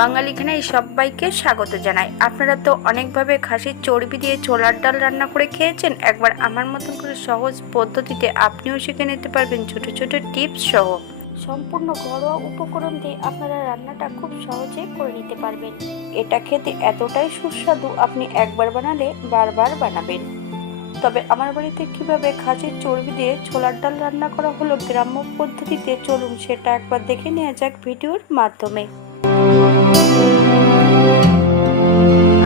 বাঙালি খানায় সবাইকে স্বাগত জানাই। আপনারা তো অনেকভাবে খাসির চর্বি দিয়ে ছোলার ডাল রান্না করে খেয়েছেন। একবার আমার মতন করে সহজ পদ্ধতিতে আপনিও শিখে নিতে পারবেন ছোট ছোট টিপস সহ। সম্পূর্ণ ঘরোয়া উপকরণ দিয়ে আপনারা রান্নাটা খুব সহজে করে নিতে পারবেন। এটা খেতে এতটাই সুস্বাদু, আপনি একবার বানালে বারবার বানাবেন। তবে আমার বাড়িতে কিভাবে খাসির চর্বি দিয়ে ছোলার ডাল রান্না করা হলো গ্রাম্য পদ্ধতিতে, চলুন সেটা একবার দেখে নেওয়া যাক ভিডিওর মাধ্যমে।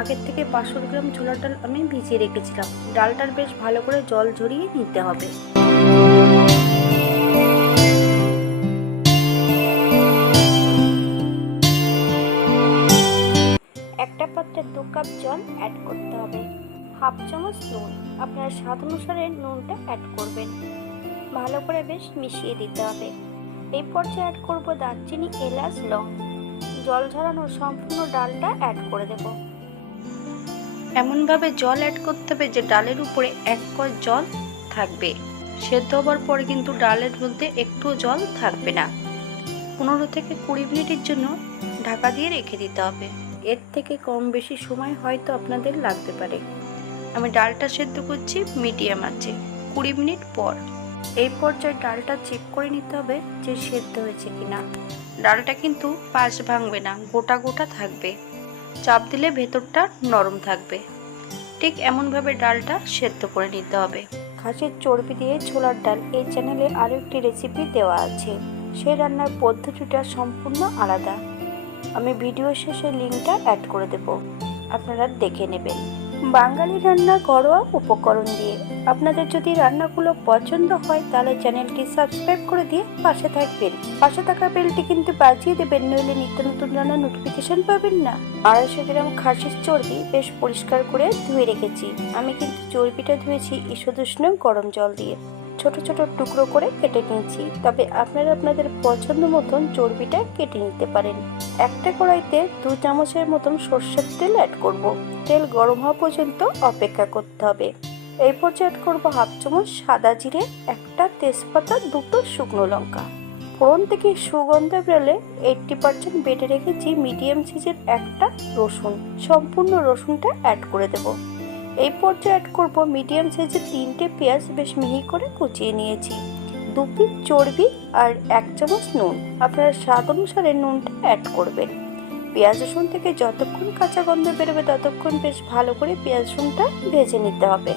আগের থেকে 500 গ্রাম ছোলার ডাল আমি ভিজিয়ে রেখেছিলাম। ডালটার বেশ ভালো করে জল ঝরিয়ে নিতে হবে। একটা পাত্রে 2 কাপ জল অ্যাড করতে হবে। হাফ চামচ নুন, আপনার স্বাদ অনুসারে নুনটা অ্যাড করবেন। ভালো করে বেশ মিশিয়ে দিতে হবে। এই পর্যায়ে অ্যাড করব দারচিনি, এলাচ, লং। জল ঝরানো সম্পূর্ণ ডালটা অ্যাড করে দেব। এমনভাবে জল অ্যাড করতে হবে যে ডালের উপরে এক কড় জল থাকবে। সেদ্ধ হবার পরে কিন্তু ডালের মধ্যে একটুও জল থাকবে না। 15 থেকে 20 মিনিটের জন্য ঢাকা দিয়ে রেখে দিতে হবে। এর থেকে কম বেশি সময় হয়তো আপনাদের লাগতে পারে। আমি ডালটা সেদ্ধ করছি মিডিয়াম আঁচে 20 মিনিট পর। এই পর্যায়ে ডালটা চেক করে নিতে হবে যে সেদ্ধ হয়েছে কিনা। ডালটা কিন্তু পাশ ভাঙবে না, গোটা গোটা থাকবে। চাপ দিলে ভেতরটা নরম থাকবে। ঠিক এমনভাবে ডালটা সেদ্ধ করে নিতে হবে। খাসির চর্বি দিয়ে ছোলার ডাল এই চ্যানেলে আরও একটি রেসিপি দেওয়া আছে। সেই রান্নার পদ্ধতিটা সম্পূর্ণ আলাদা। আমি ভিডিও শেষে লিঙ্কটা অ্যাড করে দেব, আপনারা দেখে নেবেন। বাঙালি রান্না ঘরোয়া উপকরণ দিয়ে। আপনাদের যদি রান্নাগুলো পছন্দ হয় তাহলে চ্যানেলটি সাবস্ক্রাইব করে দিয়ে পাশে থাকবেন। পাশে থাকা বেলটি কিন্তু বাজিয়ে দেবেন, নইলে নিত্য নতুন রান্নার নোটিফিকেশন পাবেন না। 250 গ্রাম খাসির চর্বি বেশ পরিষ্কার করে ধুয়ে রেখেছি। আমি কিন্তু চর্বিটা ধুয়েছি ঈষদুষ্ণ গরম জল দিয়ে। ছোট ছোট টুকরো করে কেটে নিয়েছি। তবে আপনারা আপনাদের পছন্দ মতন চর্বিটা কেটে নিতে পারেন। একটা কড়াইতে 2 চামচের মতন সর্ষের তেল অ্যাড করব। তেল গরম হওয়া পর্যন্ত অপেক্ষা করতে হবে। এই পর্যায়ে অ্যাড করব হাফ চামচ সাদা জিরে, একটা তেজপাতা, 2টো শুকনো লঙ্কা। ফোড়ন থেকে সুগন্ধ বেরোলে 80% বেটে রেখেছি মিডিয়াম সাইজের একটা রসুন, সম্পূর্ণ রসুনটা অ্যাড করে দেব। এই পর্যায়ে অ্যাড করব মিডিয়াম সাইজের 3টে পেঁয়াজ বেশ মিহি করে কুচিয়ে নিয়েছি, 2 পিস চর্বি আর 1 চামচ নুন। আপনারা স্বাদ অনুসারে নুনটা অ্যাড করবেন। পেঁয়াজ রসুন থেকে যতক্ষণ কাঁচা গন্ধ বেরোবে ততক্ষণ বেশ ভালো করে পেঁয়াজ রসুনটা ভেজে নিতে হবে।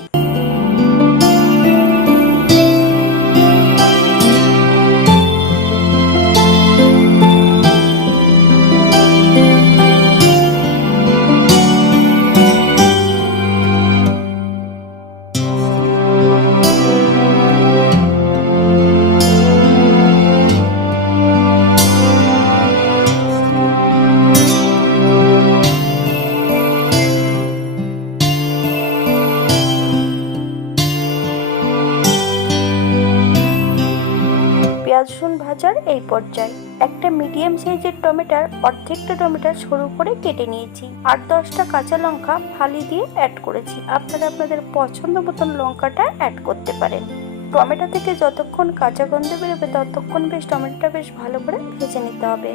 পেঁয়াজ রসুন ভাজার এই পর্যায়ে একটা মিডিয়াম সাইজের টমেটোর অর্ধেকটা টমেটো সরু করে কেটে নিয়েছি। 8-10টা কাঁচা লঙ্কা ফালি দিয়ে অ্যাড করেছি। আপনারা আপনাদের পছন্দ মতন লঙ্কাটা অ্যাড করতে পারেন। টমেটো থেকে যতক্ষণ কাঁচা গন্ধ বেরোবে ততক্ষণ বেশ টমেটোটা বেশ ভালো করে ভেজে নিতে হবে।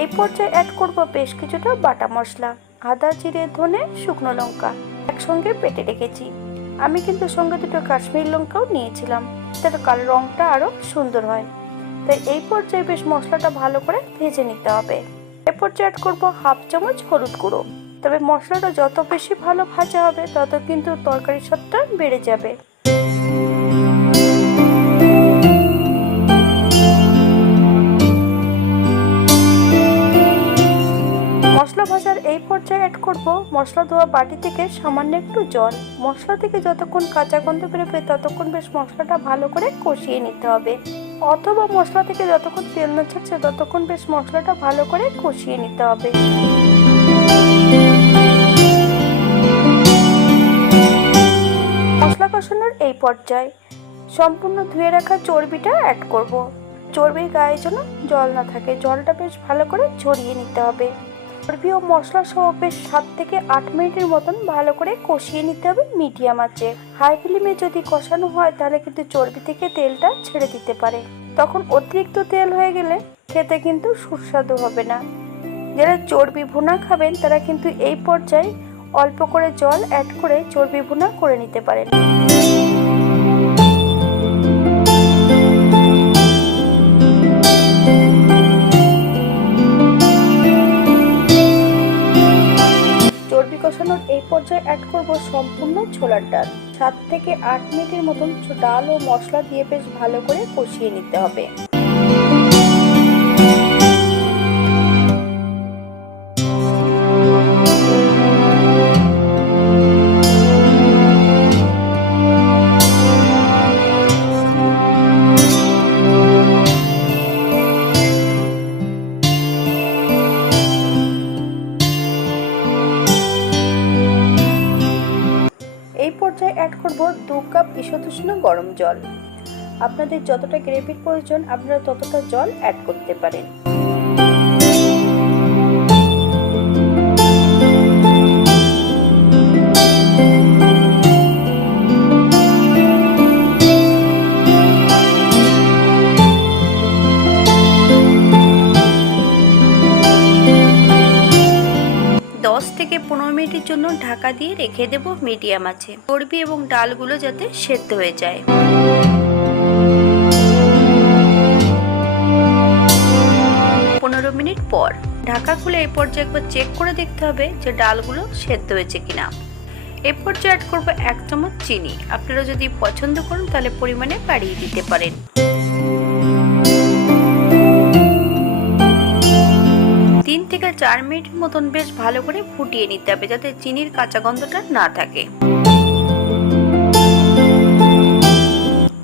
এই পর্যায়ে অ্যাড করব বেশ কিছুটা বাটা মশলা, আদা, জিরে, ধনে, শুকনো লঙ্কা একসঙ্গে বেটে রেখেছি। আমি কিন্তু সঙ্গে 2টো কাশ্মীরি লঙ্কাও নিয়েছিলাম, তাতে কালো রংটা আরো সুন্দর হয়। তাই এই পর্যায়ে বেশ মশলাটা ভালো করে ভেজে নিতে হবে। এ পর্যায়ে অ্যাড করব হাফ চামচ হলুদ গুঁড়ো। তবে মশলাটা যত বেশি ভালো ভাজা হবে তত কিন্তু তরকারির স্বাদটা বেড়ে যাবে। মশলা ভাজার এই পর্যায়ে অ্যাড করব মশলা ধোয়া বাটি থেকে সামান্য একটু জল। মশলা থেকে যতক্ষণ কাঁচা গন্ধ বেরোবে ততক্ষণ বেশ মশলাটা ভালো করে কষিয়ে নিতে হবে, অথবা মশলা থেকে যতক্ষণ তেল না ছাড়ছে ততক্ষণ বেশ মশলাটা ভালো করে কষিয়ে নিতে হবে। মশলা কষানোর এই পর্যায়ে সম্পূর্ণ ধুয়ে রাখা চর্বিটা অ্যাড করব। চর্বির গায়ে যেন জল না থাকে, জলটা বেশ ভালো করে ঝরিয়ে নিতে হবে। চর্বি ও মশলা সহ বেশ 7 থেকে 8 মিনিটের মতন ভালো করে কষিয়ে নিতে হবে মিডিয়াম আঁচে। হাই ফ্লেমে যদি কষানো হয় তাহলে কিন্তু চর্বি থেকে তেলটা ছেড়ে দিতে পারে, তখন অতিরিক্ত তেল হয়ে গেলে খেতে কিন্তু সুস্বাদু হবে না। যারা চর্বি ভুনা খাবেন তারা কিন্তু এই পর্যায়ে অল্প করে জল অ্যাড করে চর্বি ভুনা করে নিতে পারেন। চর্বি কষানোর এই পর্যায়ে অ্যাড করব সম্পূর্ণ ছোলার ডাল। 7 থেকে 8 মিনিটের মতন ডাল ও মশলা দিয়ে বেশ ভালো করে কষিয়ে নিতে হবে। এই পর্যায়ে অ্যাড করব 2 কাপ ঈষদুষ্ণ গরম জল। আপনাদের যতটা গ্রেভির প্রয়োজন আপনারা ততটা জল অ্যাড করতে পারেন। থেকে 15 মিনিটের জন্য ঢাকা দিয়ে রেখে দেব মিডিয়াম আঁচে, চর্বি এবং ডালগুলো যাতে সেদ্ধ হয়ে যায়। 15 মিনিট পর ঢাকা খুলে এই পর্যায়ে একবার চেক করে দেখতে হবে যে ডালগুলো সেদ্ধ হয়েছে কিনা। এই পর্যায়ে অ্যাড করব 1 চামচ চিনি। আপনারা যদি পছন্দ করেন তাহলে পরিমাণে বাড়িয়ে দিতে পারেন। 3 থেকে 4 মিনিটের মতন বেশ ভালো করে ফুটিয়ে নিতে হবে যাতে চিনির কাঁচা গন্ধটা না থাকে।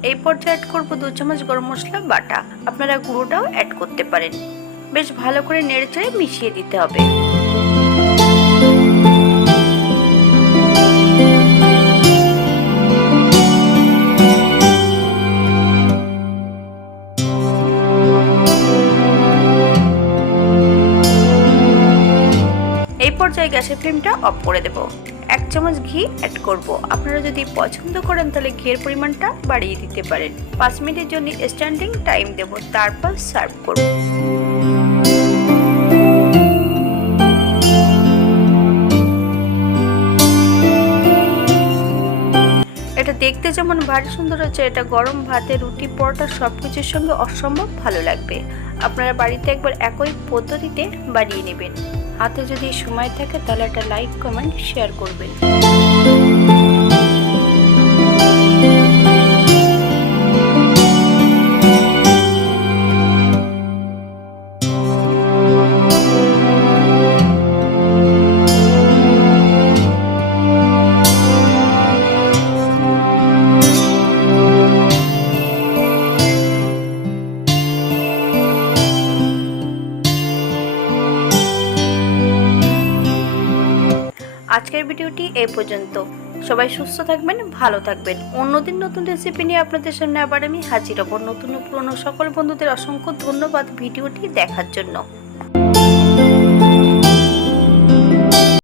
এই পর্যায়ে অ্যাড করব 2 চামচ গরম মশলা বাটা। আপনারা গুঁড়োটাও অ্যাড করতে পারেন। বেশ ভালো করে নেড়েচেড়ে মিশিয়ে দিতে হবে। এই পর্যায়ে গ্যাসের ফ্লেমটা অফ করে দেব। 1 চামচ ঘি অ্যাড করব। আপনারা যদি পছন্দ করেন তাহলে ঘিয়ের পরিমাণটা বাড়িয়ে দিতে পারেন। 5 মিনিটের জন্য স্ট্যান্ডিং টাইম দেব, তারপর সার্ভ করব। এটা দেখতে যেমন ভারী সুন্দর হচ্ছে, এটা গরম ভাতে, রুটি, পরোটা সবকিছুর সঙ্গে অসম্ভব ভালো লাগবে। আপনারা বাড়িতে একবার একই পদ্ধতিতে বানিয়ে নেবেন। হাতে যদি সময় থাকে তাহলে একটা লাইক, কমেন্ট, শেয়ার করবেন। আজকের ভিডিওটি এই পর্যন্ত। সবাই সুস্থ থাকবেন, ভালো থাকবেন। অন্যদিন নতুন রেসিপি নিয়ে আপনাদের সামনে আবার আমি হাজির হব। নতুন ও পুরনো সকল বন্ধুদের অসংখ্য ধন্যবাদ ভিডিওটি দেখার জন্য।